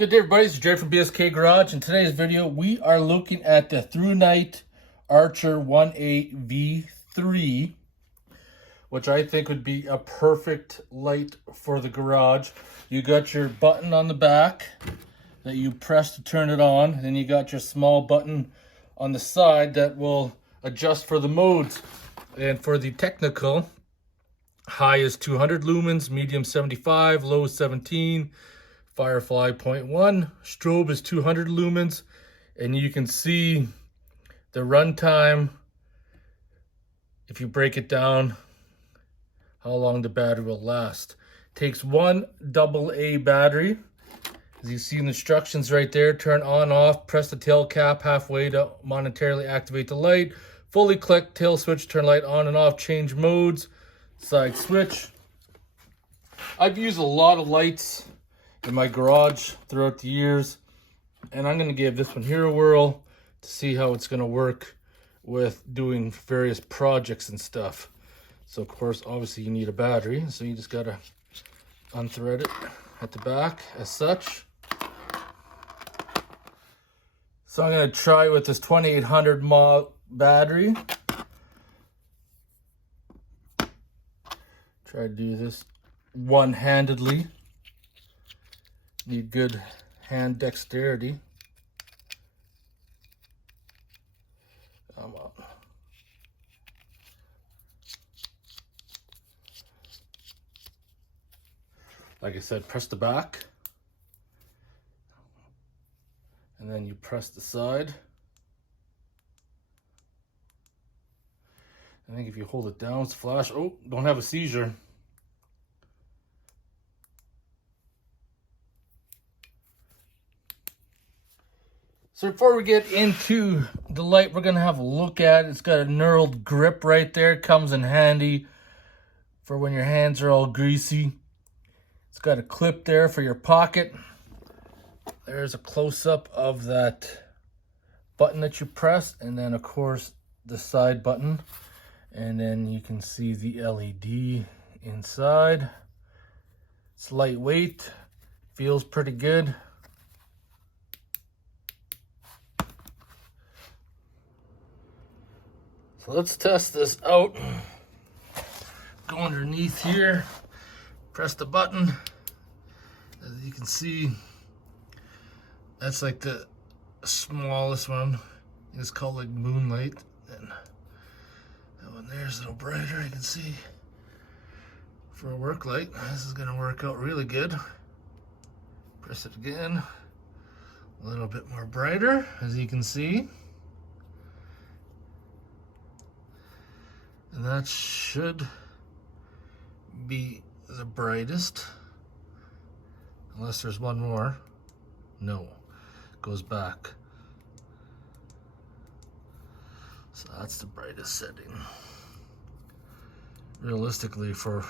Good day, everybody. It's Jared from BSK Garage. In today's video, we are looking at the ThruNite Archer 1A V3, which I think would be a perfect light for the garage. You got your button on the back that you press to turn it on. Then you got your small button on the side that will adjust for the modes. And for the technical, high is 200 lumens, medium 75, low is 17. Firefly 0.1, Strobe is 200 lumens, and you can see the runtime, if you break it down, how long the battery will last. Takes one AA battery. As you see in the instructions right there, turn on, off, press the tail cap halfway to momentarily activate the light. Fully click, tail switch, turn light on and off, change modes, side switch. I've used a lot of lights in my garage throughout the years, and I'm going to give this one here a whirl to see how it's going to work with doing various projects and stuff. So of course, obviously you need a battery, so you just got to unthread it at the back as such. So I'm going to try with this 2800 mAh battery. Try to do this one-handedly. Need good hand dexterity. Come on. Like I said, press the back. And then you press the side. I think if you hold it down, it's flash. Oh, don't have a seizure. So before we get into the light, we're gonna have a look at it. It's got a knurled grip right there. It comes in handy for when your hands are all greasy. It's got a clip there for your pocket. There's a close-up of that button that you press, and then of course the side button. And then you can see the LED inside. It's lightweight, feels pretty good. So let's test this out. Go underneath here, press the button. As you can see, that's like the smallest one. It's called like Moonlight. And that one there's a little brighter, you can see. For a Worklight, this is gonna work out really good. Press it again. A little bit more brighter, as you can see. And that should be the brightest, unless there's one more. No, it goes back. So that's the brightest setting. Realistically, for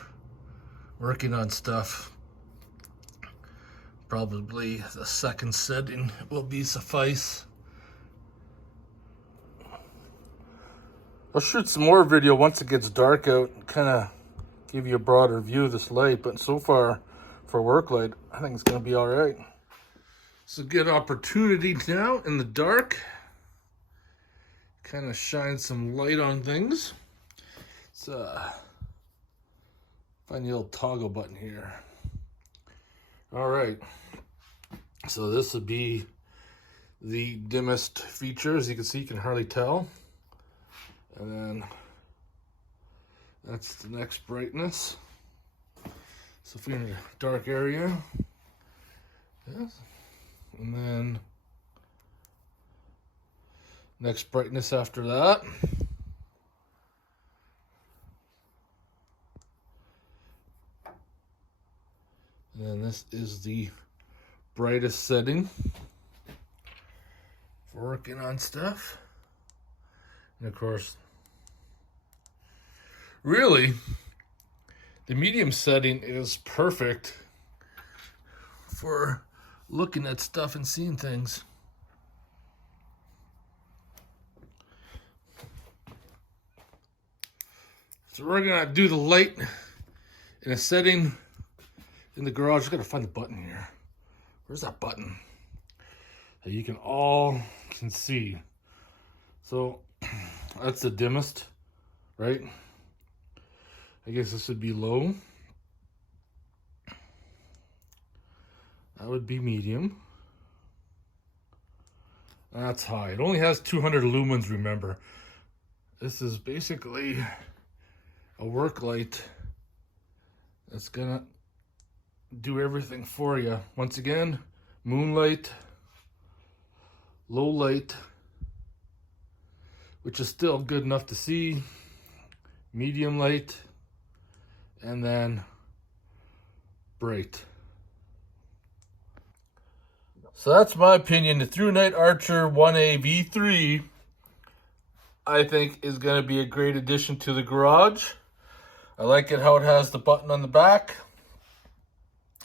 working on stuff, probably the second setting will be suffice. I'll shoot some more video once it gets dark out and kind of give you a broader view of this light. But so far, for Worklight, I think it's going to be all right. It's a good opportunity now in the dark. Kind of shine some light on things. Let's find the old toggle button here. All right. So this would be the dimmest feature. As you can see, you can hardly tell. And then that's the next brightness. So if you're in a dark area, yes. And then next brightness after that. And then this is the brightest setting for working on stuff. And of course, really, the medium setting is perfect for looking at stuff and seeing things. So we're gonna do the light in a setting in the garage. I gotta find the button here. Where's that button? That you all can see. So that's the dimmest, right? I guess this would be low. That would be medium. That's high. It only has 200 lumens, remember. This is basically a Worklight that's gonna do everything for you. Once again, moonlight, low light, which is still good enough to see, medium light, and then bright. So that's my opinion. The ThruNite Archer 1A V3, I think, is going to be a great addition to the garage. I like it how it has the button on the back.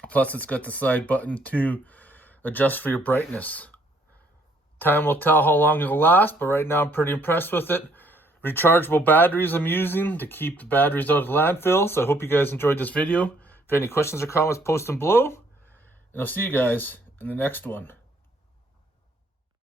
Plus, it's got the side button to adjust for your brightness. Time will tell how long it'll last, but right now I'm pretty impressed with it. Rechargeable batteries I'm using to keep the batteries out of the landfill. So I hope you guys enjoyed this video. If you have any questions or comments, post them below. And I'll see you guys in the next one.